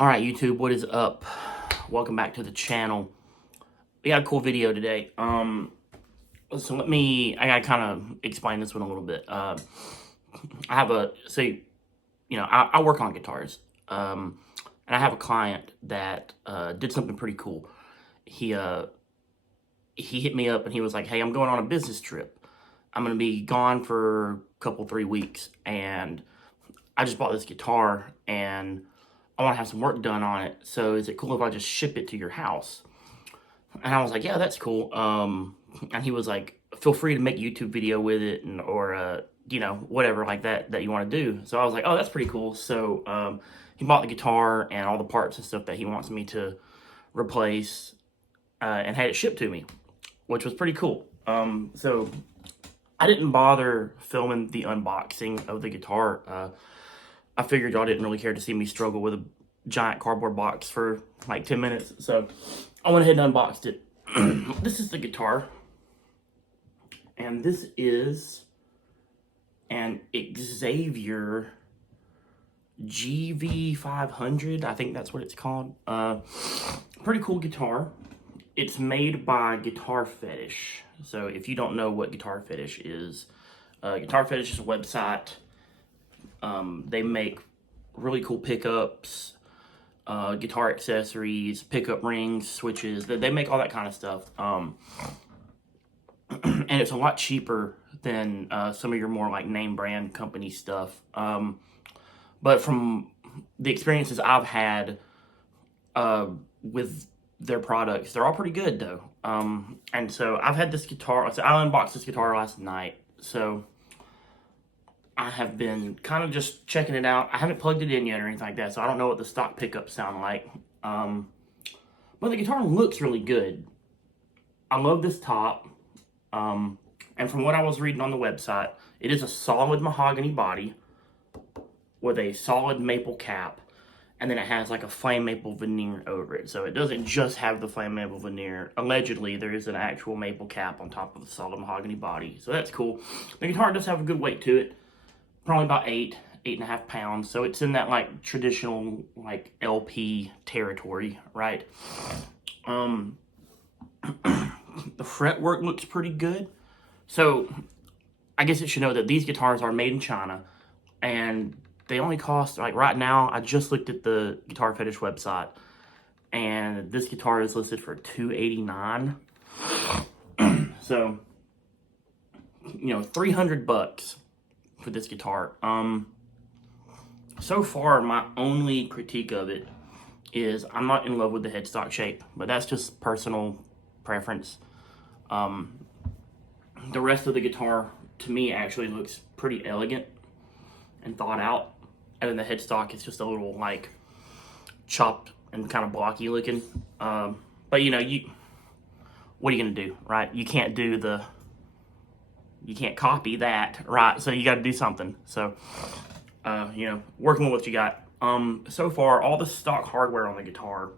All right, YouTube, what is up? Welcome back to the channel. We got a cool video today. So I gotta kind of explain this one a little bit. I work on guitars. And I have a client that did something pretty cool. He hit me up and he was like, "Hey, I'm going on a business trip. I'm gonna be gone for a couple, 3 weeks, and I just bought this guitar and I want to have some work done on it. So is it cool if I just ship it to your house?" And I was like, "Yeah, that's cool." And he was like, "Feel free to make a YouTube video with it, or whatever like that you want to do." So I was like, "Oh, that's pretty cool." So he bought the guitar and all the parts and stuff that he wants me to replace, and had it shipped to me, which was pretty cool. So I didn't bother filming the unboxing of the guitar. I figured y'all didn't really care to see me struggle with a giant cardboard box for like 10 minutes. So I went ahead and unboxed it. This is the guitar. And this is an Xavier GV500. I think that's what it's called. Pretty cool guitar. It's made by Guitar Fetish. So if you don't know what Guitar Fetish is a website. They make really cool pickups, guitar accessories, pickup rings, switches. They make all that kind of stuff. And it's a lot cheaper than some of your more like name brand company stuff. But from the experiences I've had with their products, they're all pretty good though. And so I've had this guitar. So I unboxed this guitar last night. So I have been kind of just checking it out. I haven't plugged it in yet or anything like that, so I don't know what the stock pickups sound like. But the guitar looks really good. I love this top. And from what I was reading on the website, it is a solid mahogany body with a solid maple cap. And then it has like a flame maple veneer over it. So it doesn't just have the flame maple veneer. Allegedly, there is an actual maple cap on top of the solid mahogany body. So that's cool. The guitar does have a good weight to it. Probably about 8.5 pounds. So it's in that like traditional like LP territory, right? The fretwork looks pretty good. So I guess it should know that these guitars are made in China, and they only cost, like right now, I just looked at the Guitar Fetish website, and this guitar is listed for $289. So, $300 for this guitar. So far, my only critique of it is I'm not in love with the headstock shape, but that's just personal preference. The rest of the guitar, to me, actually looks pretty elegant and thought out. And then the headstock is just a little, like, chopped and kind of blocky looking. But, what are you going to do, right? You can't copy that, right? So you got to do something. So, working with what you got. So far, all the stock hardware on the guitar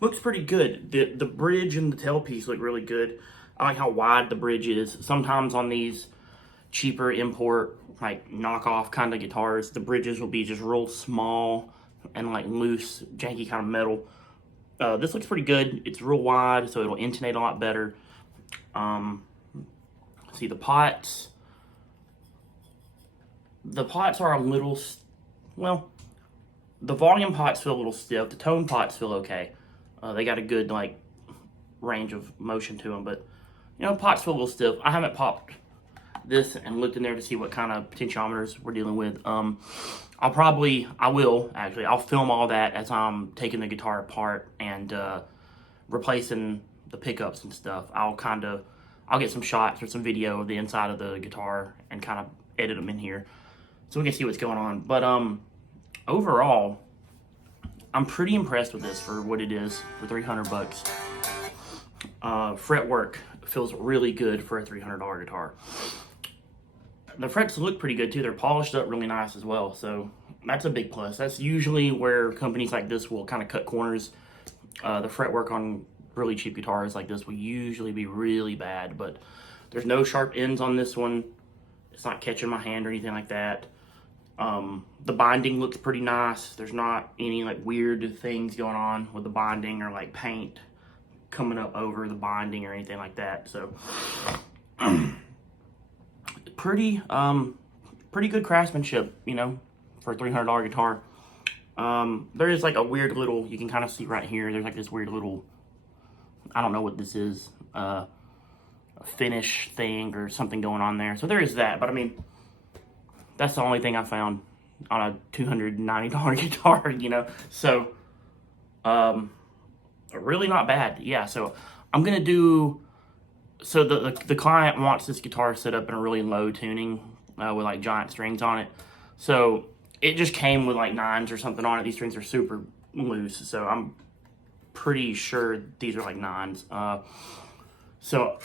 looks pretty good. The bridge and the tailpiece look really good. I like how wide the bridge is. Sometimes on these cheaper import, like knockoff kind of guitars, the bridges will be just real small and like loose, janky kind of metal. This looks pretty good. It's real wide, so it'll intonate a lot better. See the pots. The pots are a little, the volume pots feel a little stiff. The tone pots feel okay. They got a good like range of motion to them, but pots feel a little stiff. I haven't popped this and looked in there to see what kind of potentiometers we're dealing with. I'll film all that as I'm taking the guitar apart and replacing the pickups and stuff. I'll get some shots or some video of the inside of the guitar and kind of edit them in here so we can see what's going on. But overall, I'm pretty impressed with this for what it is for $300. Fretwork feels really good for a $300 guitar. The frets look pretty good too. They're polished up really nice as well. So that's a big plus. That's usually where companies like this will kind of cut corners. The fretwork on really cheap guitars like this will usually be really bad, but there's no sharp ends on this one. It's not catching my hand or anything like that. The binding looks pretty nice. There's not any like weird things going on with the binding or like paint coming up over the binding or anything like that. So pretty good craftsmanship, you know, for a $300 guitar. There is like a weird little, you can kind of see right here, there's like this weird little, I don't know what this is, a finish thing or something going on there. So there is that, but I mean, that's the only thing I found on a $290 guitar, you know. So, really not bad. Yeah, so I'm gonna do, so the client wants this guitar set up in a really low tuning with like giant strings on it. So it just came with like 9s or something on it. These strings are super loose, so I'm pretty sure these are like 9s. So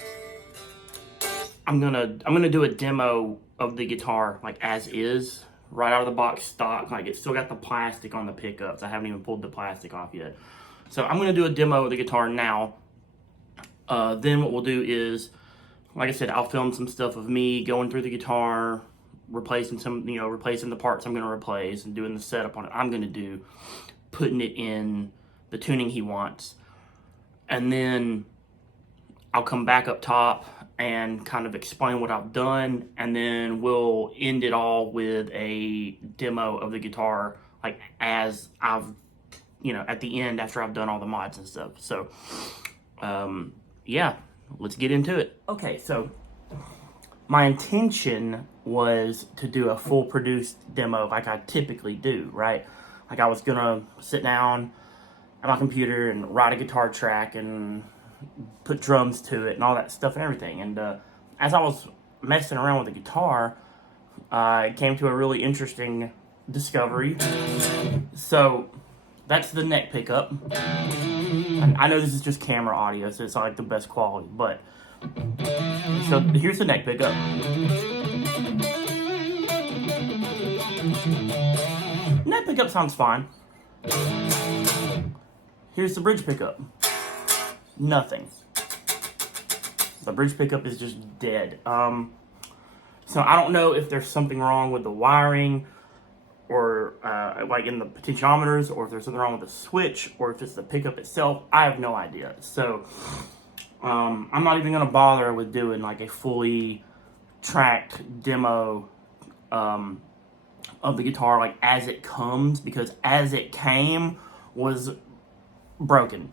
I'm gonna do a demo of the guitar like as is, right out of the box stock. Like it's still got the plastic on the pickups. I haven't even pulled the plastic off yet. So I'm gonna do a demo of the guitar now. Then what we'll do is, like I said, I'll film some stuff of me going through the guitar, replacing the parts I'm gonna replace, and doing the setup on it I'm gonna do, putting it in the tuning he wants. And then I'll come back up top and kind of explain what I've done, and then we'll end it all with a demo of the guitar, like as I've, you know, at the end after I've done all the mods and stuff. So, yeah, let's get into it. Okay, so my intention was to do a full produced demo like I typically do, right? Like I was gonna sit down at my computer and write a guitar track and put drums to it and all that stuff and everything. And as I was messing around with the guitar, I came to a really interesting discovery. So that's the neck pickup. And I know this is just camera audio, so it's not like the best quality, but so here's the neck pickup. Neck pickup sounds fine. Here's the bridge pickup. Nothing. The bridge pickup is just dead. So I don't know if there's something wrong with the wiring, or like in the potentiometers, or if there's something wrong with the switch, or if it's the pickup itself. I have no idea. So I'm not even gonna bother with doing like a fully tracked demo of the guitar like as it comes, because as it came was broken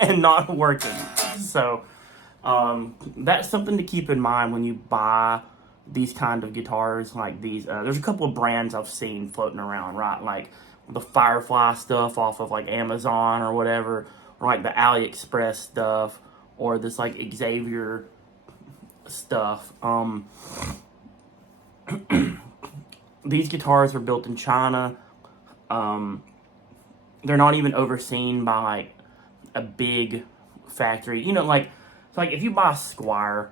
and not working. So that's something to keep in mind when you buy these kind of guitars like these. There's a couple of brands I've seen floating around, right? Like the Firefly stuff off of like Amazon or whatever, or like the AliExpress stuff, or this like Xavier stuff. These guitars are built in China. They're not even overseen by like a big factory. You know, like, so like if you buy a Squier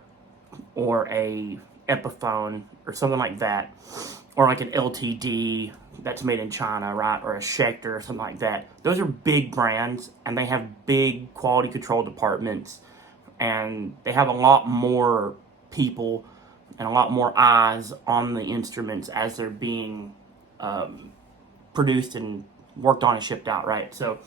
or a Epiphone or something like that, or like an LTD that's made in China, right, or a Schecter or something like that, those are big brands, and they have big quality control departments, and they have a lot more people and a lot more eyes on the instruments as they're being produced and worked on and shipped out, right? So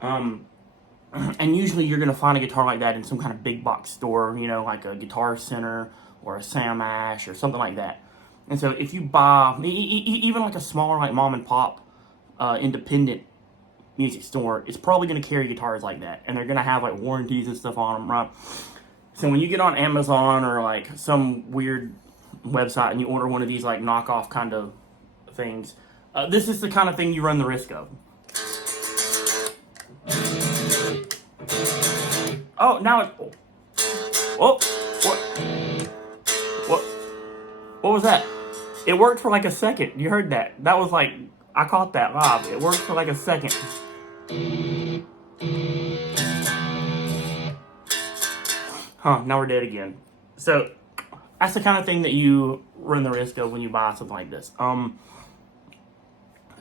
and usually you're going to find a guitar like that in some kind of big box store, you know, like a Guitar Center or a Sam Ash or something like that. And so if you buy, even like a smaller, like mom and pop independent music store, it's probably going to carry guitars like that. And they're going to have like warranties and stuff on them, right? So when you get on Amazon or like some weird website and you order one of these like knockoff kind of things, this is the kind of thing you run the risk of. Oh, now it. Oh, what was that? It worked for like a second. You heard that? That was like, I caught that live. It worked for like a second. Huh, now we're dead again. So that's the kind of thing that you run the risk of when you buy something like this.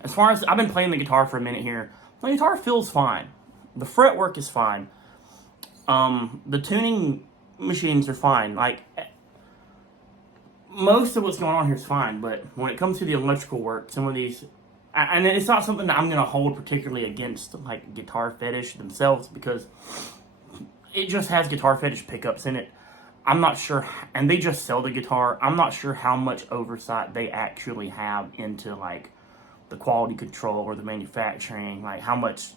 As far as, I've been playing the guitar for a minute here. The guitar feels fine. The fretwork is fine. The tuning machines are fine. Like, most of what's going on here is fine, but when it comes to the electrical work, some of these, and it's not something that I'm going to hold particularly against like Guitar Fetish themselves, because it just has Guitar Fetish pickups in it. I'm not sure, and they just sell the guitar. I'm not sure how much oversight they actually have into like the quality control or the manufacturing, like how much,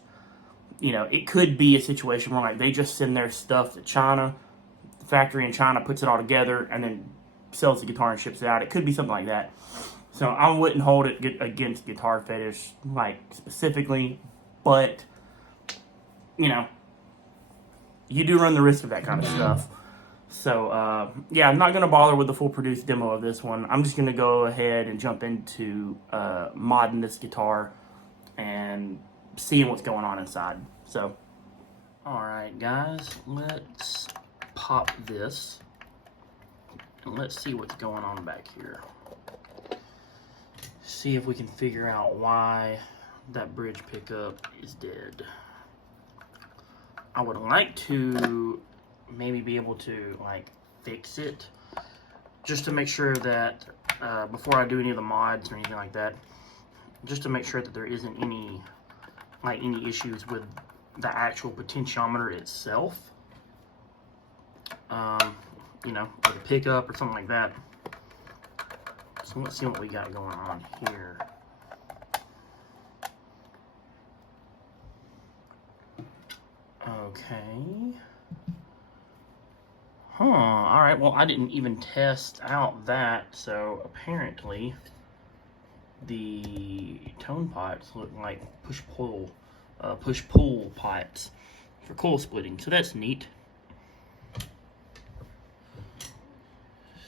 it could be a situation where like they just send their stuff to China, the factory in China puts it all together and then sells the guitar and ships it out. It could be something like that. So I wouldn't hold it against Guitar Fetish like specifically, but you do run the risk of that kind of stuff. So yeah, I'm not going to bother with the full produced demo of this one. I'm just going to go ahead and jump into modding this guitar and seeing what's going on inside. So, alright guys, let's pop this and let's see what's going on back here. See if we can figure out why that bridge pickup is dead. I would like to maybe be able to like fix it, just to make sure that before I do any of the mods or anything like that, just to make sure that there isn't any issues with the actual potentiometer itself, or the pickup or something like that. So let's see what we got going on here. Okay. Alright, well, I didn't even test out that, so apparently the tone pipes look like push-pull pipes for coil splitting, so that's neat.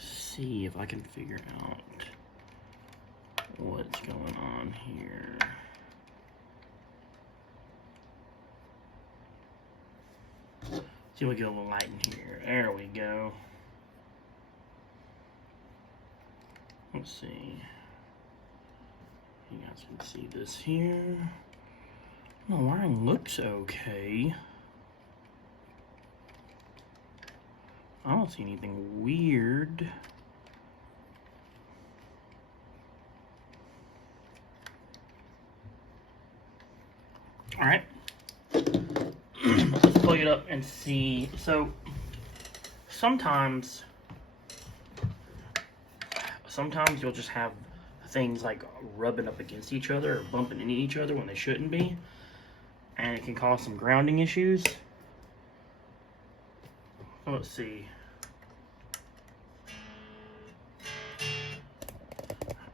See if I can figure out what's going on here. See if we get a little light in here. There we go. Let's see. You guys can see this here. The wiring looks okay. I don't see anything weird. Alright. Let's plug it up and see. So, sometimes you'll just have things like rubbing up against each other or bumping into each other when they shouldn't be, and it can cause some grounding issues. Let's see.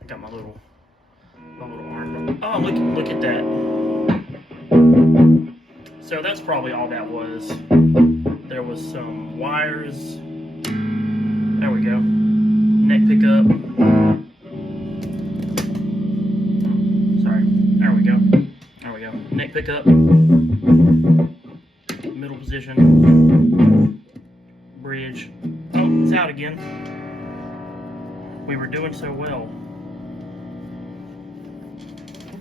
I got my little arm. Oh, look at that. So that's probably all that was. There was some wires. There we go. Neck pickup. Sorry. There we go. There we go. Neck pickup. Middle position. Bridge. Oh, it's out again. We were doing so well.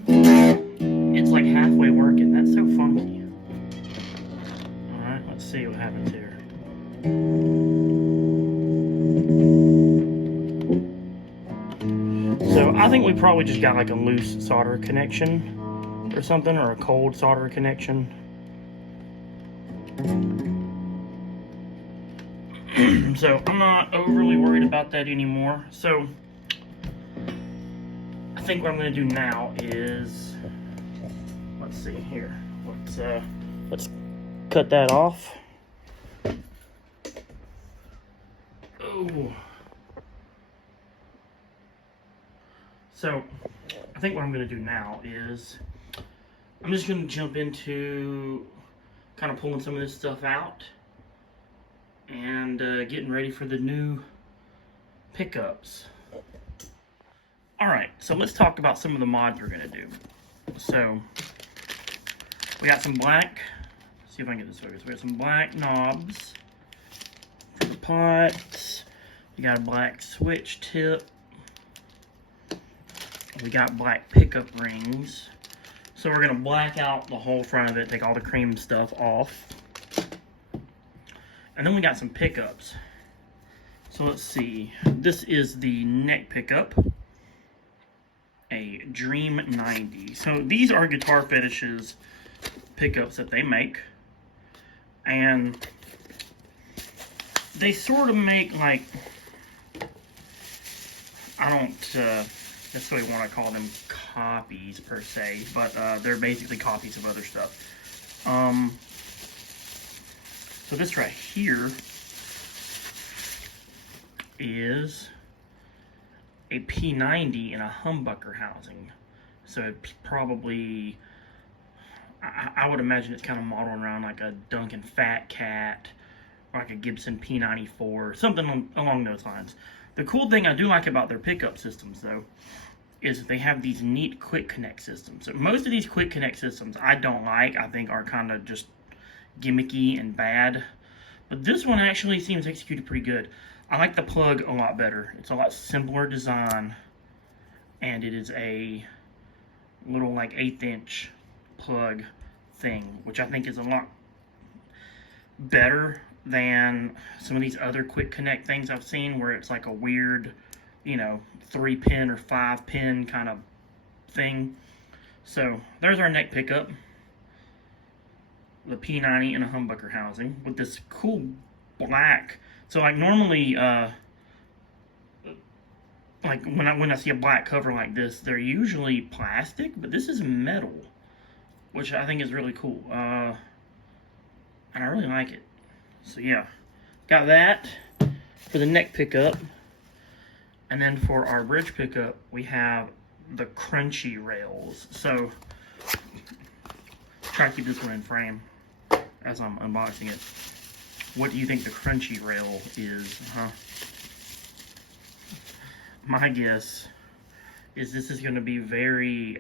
It's like halfway working. That's so funky. Alright, let's see what happens here. So I think we probably just got like a loose solder connection or something, or a cold solder connection. So I'm not overly worried about that anymore. So I think what I'm going to do now is, let's see here. Let's cut that off. Oh. So I think what I'm going to do now is I'm just going to jump into kind of pulling some of this stuff out and getting ready for the new pickups. Alright, so let's talk about some of the mods we're going to do. So we got some black, let's see if I can get this focused. We got some black knobs for the pots. We got a black switch tip. We got black pickup rings. So we're going to black out the whole front of it, take all the cream stuff off. And then we got some pickups. So let's see. This is the neck pickup, a Dream 90. So these are Guitar Fetish's pickups that they make, and they sort of make, like, I don't necessarily want to call them copies per se, but they're basically copies of other stuff. So this right here is a P90 in a humbucker housing. So it's probably, I would imagine it's kind of modeled around like a Duncan Fat Cat, or like a Gibson P94, something along those lines. The cool thing I do like about their pickup systems, though, is they have these neat quick connect systems. So most of these quick connect systems I don't like. I think are kind of just gimmicky and bad. But this one actually seems executed pretty good. I like the plug a lot better. It's a lot simpler design, and it is a little like 1/8 inch plug thing, which I think is a lot better than some of these other quick connect things I've seen, where it's like a weird, 3-pin or 5-pin kind of thing. So there's our neck pickup, the P90 in a humbucker housing with this cool black. So like normally, like when I see a black cover like this, they're usually plastic, but this is metal, which I think is really cool. And I really like it. So yeah, got that for the neck pickup. And then for our bridge pickup, we have the crunchy rails. So try to keep this one in frame as I'm unboxing it. What do you think the crunchy rail is, huh? My guess is this is going to be very,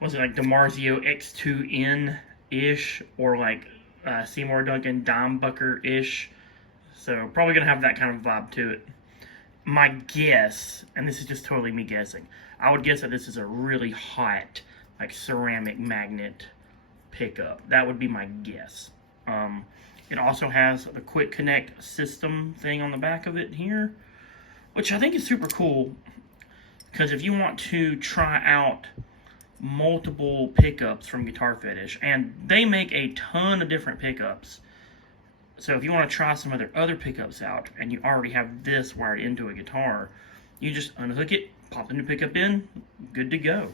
was it like DiMarzio X2N-ish, or like Seymour Duncan Dimebucker-ish? So probably going to have that kind of vibe to it. My guess, and this is just totally me guessing, I would guess that this is a really hot, like ceramic magnet pickup. That would be my guess. It also has the quick connect system thing on the back of it here, which I think is super cool, because if you want to try out multiple pickups from Guitar Fetish, and they make a ton of different pickups, so if you want to try some of their other pickups out and you already have this wired into a guitar, you just unhook it, pop the new pickup in, good to go.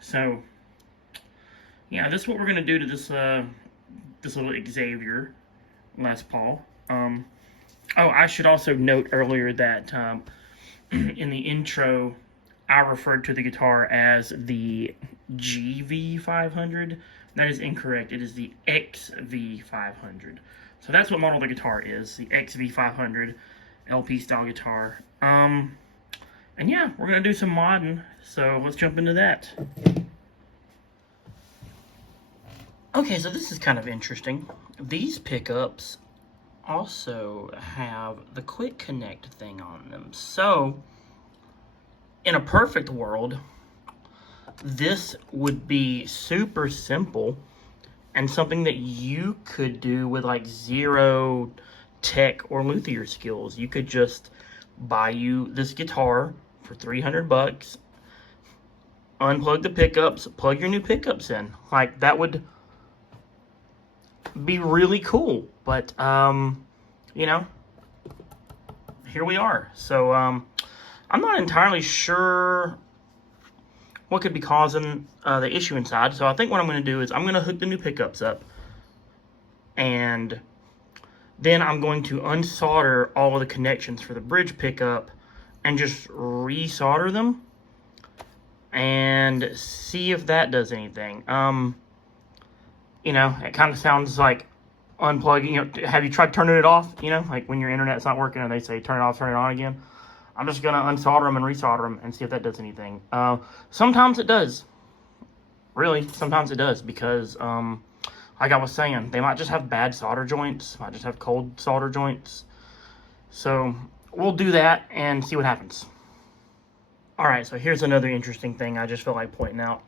So yeah, this is what we're going to do to this this little Xavier Les Paul. Oh, I should also note earlier that in the intro, I referred to the guitar as the GV500. That is incorrect. It is the XV500. So that's what model the guitar is, the XV500 LP style guitar. And yeah, we're going to do some modding, so let's jump into that. Okay, so this is kind of interesting. These pickups also have the quick connect thing on them. So, in a perfect world, this would be super simple and something that you could do with like zero tech or luthier skills. You could just buy you this guitar for $300, unplug the pickups, plug your new pickups in. Like, that would be really cool. But here we are. So I'm not entirely sure what could be causing the issue inside. So I think what I'm going to do is I'm going to hook the new pickups up, and then I'm going to unsolder all of the connections for the bridge pickup and just resolder them and see if that does anything. It kind of sounds like unplugging. Have you tried turning it off? Like when your internet's not working and they say turn it off, turn it on again. I'm just going to unsolder them and resolder them and see if that does anything. Sometimes it does. Really, sometimes it does, because like I was saying, they might just have bad solder joints, might just have cold solder joints. So we'll do that and see what happens. Alright, so here's another interesting thing I just felt like pointing out.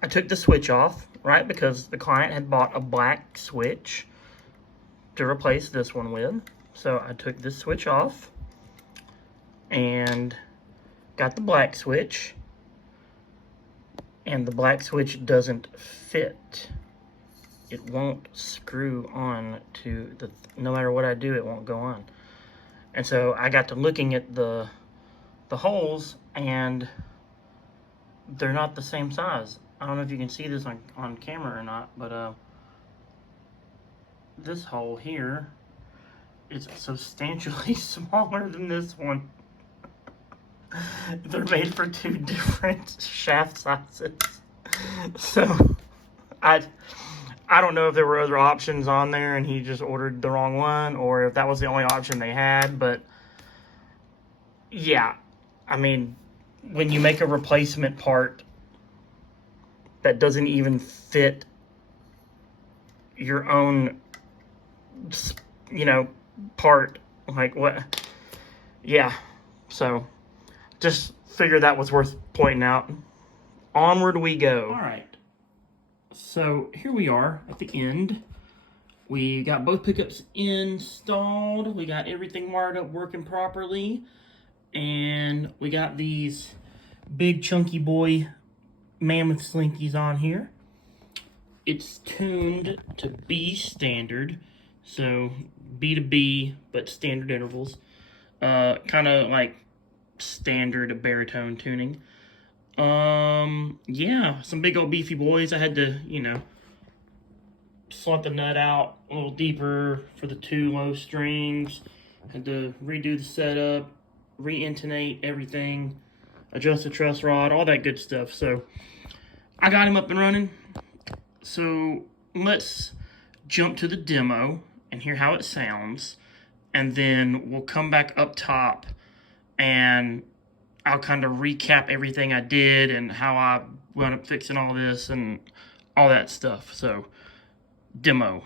I took the switch off, right, because the client had bought a black switch to replace this one with. So I took this switch off and got the black switch, and the black switch doesn't fit. It won't screw on to the, no matter what I do, it won't go on. And so I got to looking at the holes, and they're not the same size. I don't know if you can see this on camera or not, but this hole here is substantially smaller than this one. They're made for two different shaft sizes. So I don't know if there were other options on there and he just ordered the wrong one, or if that was the only option they had. But yeah, I mean, when you make a replacement part that doesn't even fit your own, you know, part, like what? Yeah, so just figured that was worth pointing out. Onward we go. All right, so here we are at the end. We got both pickups installed. We got everything wired up, working properly. And we got these big chunky boy Mammoth Slinkies on here. It's tuned to B standard, so B to B, but standard intervals. Kind of like standard baritone tuning. Yeah, some big old beefy boys. I had to, you know, slot the nut out a little deeper for the two low strings. Had to redo the setup, re-intonate everything, adjust the truss rod, all that good stuff. So I got him up and running. So let's jump to the demo and hear how it sounds, and then we'll come back up top and I'll kind of recap everything I did and how I wound up fixing all this and all that stuff. So demo.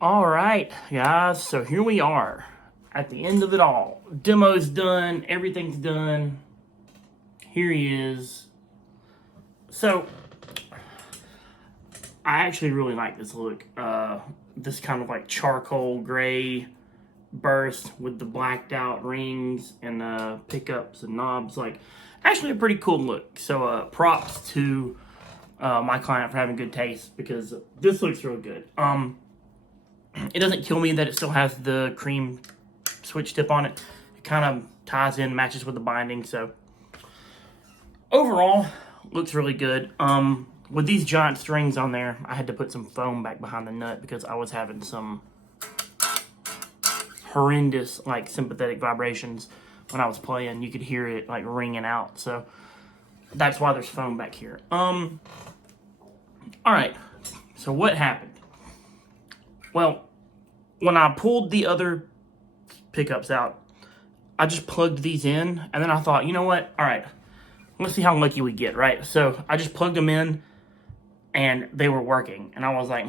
All right, guys, so here we are at the end of it all. Demo's done, everything's done. Here he is. So I actually really like this look. This kind of like charcoal gray burst with the blacked out rings and pickups and knobs. Like, actually a pretty cool look. So props to my client for having good taste, because this looks real good. It doesn't kill me that it still has the cream switch tip on it. It kind of ties in, matches with the binding. So overall, looks really good. With these giant strings on there, I had to put some foam back behind the nut because I was having some horrendous, like, sympathetic vibrations when I was playing. You could hear it, like, ringing out. So that's why there's foam back here. All right. So what happened? Well, when I pulled the other pickups out, I just plugged these in, and then I thought, you know what? All right, let's see how lucky we get, right? So I just plugged them in, and they were working. And I was like,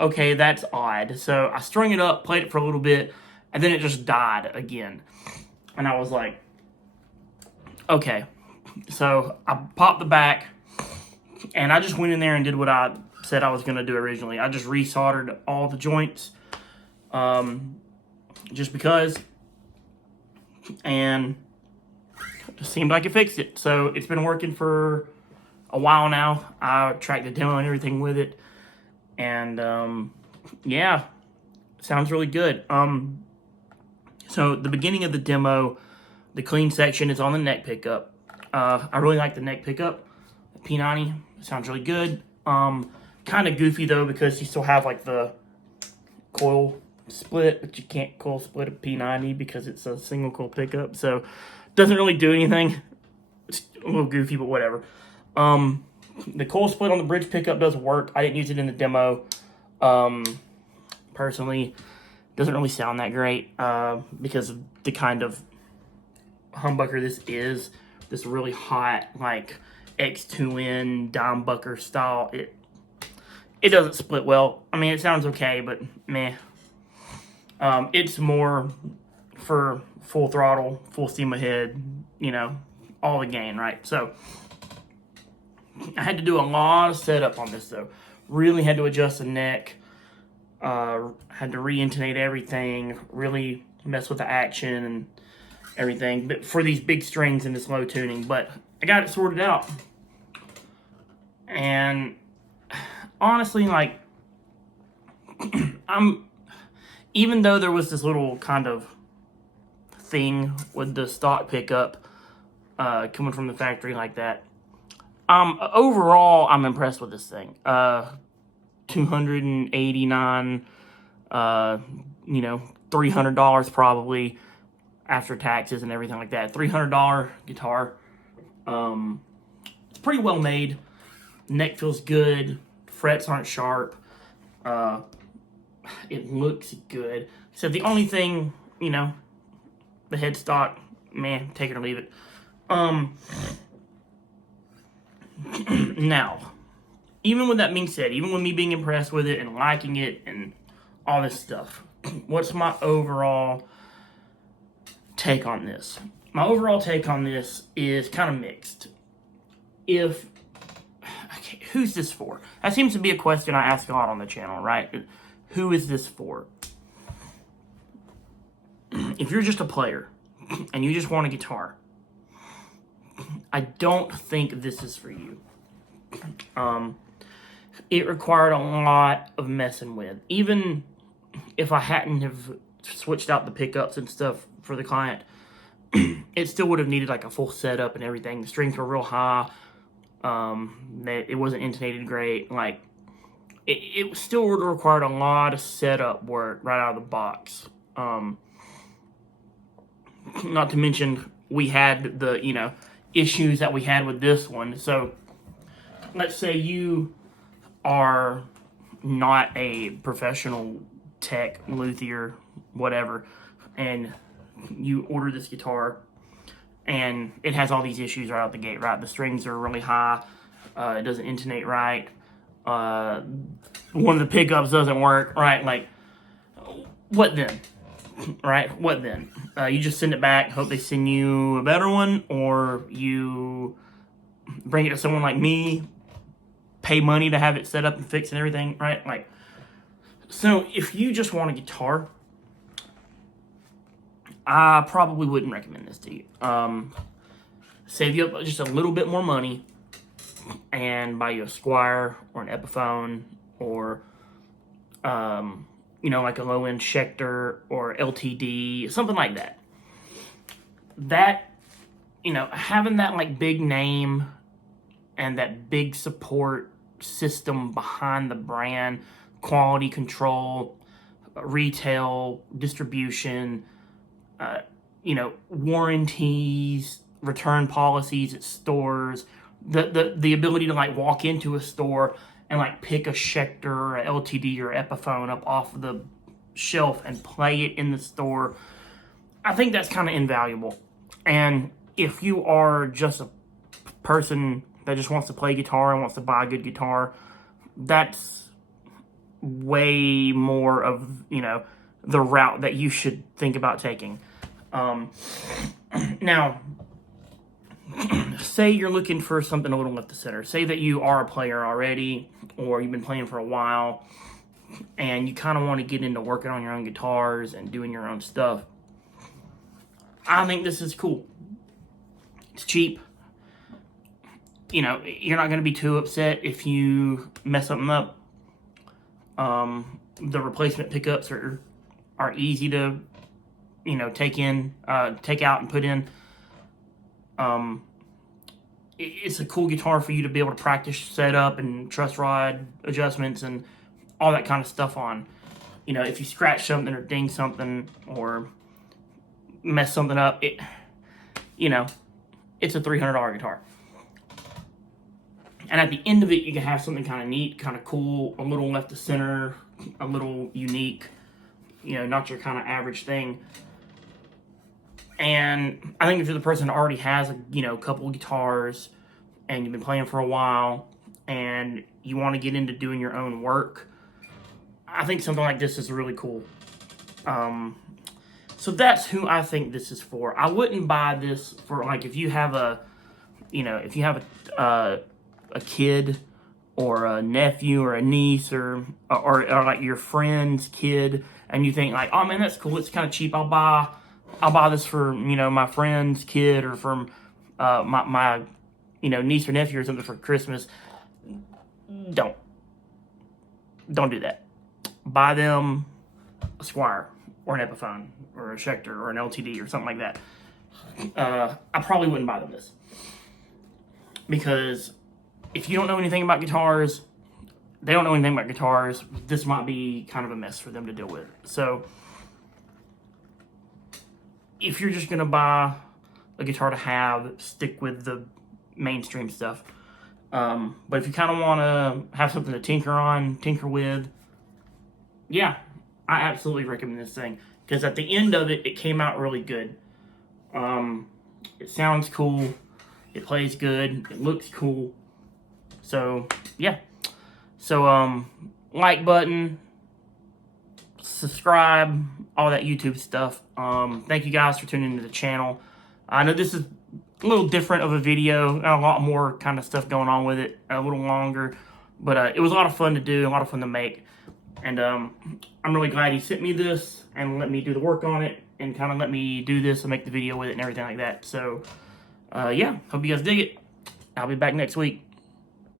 okay, that's odd. So I strung it up, played it for a little bit, and then it just died again. And I was like, okay. So I popped the back, and I just went in there and did what I said I was going to do originally. I just resoldered all the joints just because, and it seemed like it fixed it. So it's been working for a while now. I tracked the demo and everything with it, and yeah, sounds really good. So the beginning of the demo, the clean section is on the neck pickup. I really like the neck pickup. The P90 sounds really good. Kind of goofy though, because you still have like the coil split, but you can't coil split a P90 because it's a single coil pickup. So doesn't really do anything. It's a little goofy, but whatever. The coil split on the bridge pickup does work. I didn't use it in the demo. Personally, doesn't really sound that great because of the kind of humbucker this is. This really hot, like X2N Dimebucker style. It doesn't split well. I mean, it sounds okay, but meh. It's more for full throttle, full steam ahead, you know, all the gain, right? So I had to do a lot of setup on this though. Really had to adjust the neck. Had to re-intonate everything. Really mess with the action and everything. But for these big strings and this low tuning, but I got it sorted out. And honestly, like, even though there was this little kind of thing with the stock pickup coming from the factory like that, overall, I'm impressed with this thing. $289, you know, $300 probably after taxes and everything like that. $300 guitar. It's pretty well made. Neck feels good. Frets aren't sharp. It looks good. So the only thing, you know, the headstock, man, take it or leave it. Now, even with that being said, even with me being impressed with it and liking it and all this stuff, what's my overall take on this? My overall take on this is kind of mixed. Okay, who's this for? That seems to be a question I ask a lot on the channel, right? Who is this for? If you're just a player and you just want a guitar, I don't think this is for you. It required a lot of messing with. Even if I hadn't have switched out the pickups and stuff for the client, it still would have needed like a full setup and everything. The strings were real high. It wasn't intonated great. Like, it still would have required a lot of setup work right out of the box. Not to mention, we had the, you know, issues that we had with this one. So, let's say you are not a professional tech, luthier, whatever, and you order this guitar, and it has all these issues right out the gate, right? The strings are really high. It doesn't intonate right. One of the pickups doesn't work, right? Like, what then? Right? What then? You just send it back, hope they send you a better one, or you bring it to someone like me, pay money to have it set up and fixed and everything, right? Like, so if you just want a guitar, I probably wouldn't recommend this to you. Save you up just a little bit more money and buy you a Squier or an Epiphone or, you know, like a low-end Schecter or LTD, something like that. That, you know, having that, like, big name and that big support system behind the brand, quality control, retail, distribution, you know, warranties, return policies at stores, the ability to like walk into a store and like pick a Schecter or a LTD or Epiphone up off the shelf and play it in the store. I think that's kind of invaluable. And if you are just a person that just wants to play guitar and wants to buy a good guitar, that's way more of, you know, the route that you should think about taking. Now, say you're looking for something a little left to center. Say that you are a player already, or you've been playing for a while, and you kind of want to get into working on your own guitars and doing your own stuff. I think this is cool. It's cheap. You know, you're not going to be too upset if you mess something up. The replacement pickups are easy to, you know, take out and put in. It's a cool guitar for you to be able to practice setup and truss rod adjustments and all that kind of stuff on. You know, if you scratch something or ding something or mess something up, you know, it's a $300 guitar. And at the end of it, you can have something kind of neat, kind of cool, a little left to center, a little unique, you know, not your kind of average thing. And I think if you're the person that already has a couple guitars and you've been playing for a while and you want to get into doing your own work, I think something like this is really cool. So that's who I think this is for. I wouldn't buy this for, like, if you have a kid or a nephew or a niece or like your friend's kid, and you think like, oh man, that's cool, it's kind of cheap, I'll buy this for, my friend's kid or from my niece or nephew or something for Christmas. Don't do that. Buy them a Squier or an Epiphone or a Schecter or an LTD or something like that. I probably wouldn't buy them this, because if you don't know anything about guitars, they don't know anything about guitars, this might be kind of a mess for them to deal with. So if you're just going to buy a guitar to have, stick with the mainstream stuff. But if you kind of want to have something to tinker with, yeah, I absolutely recommend this thing. Because at the end of it, it came out really good. It sounds cool. It plays good. It looks cool. So, yeah. So, like button, subscribe, all that YouTube stuff. Thank you guys for tuning into the channel. I know this is a little different of a video, a lot more kind of stuff going on with it, a little longer, but it was a lot of fun to do, a lot of fun to make, and I'm really glad he sent me this and let me do the work on it and kind of let me do this and make the video with it and everything like that. So, yeah, hope you guys dig it. I'll be back next week.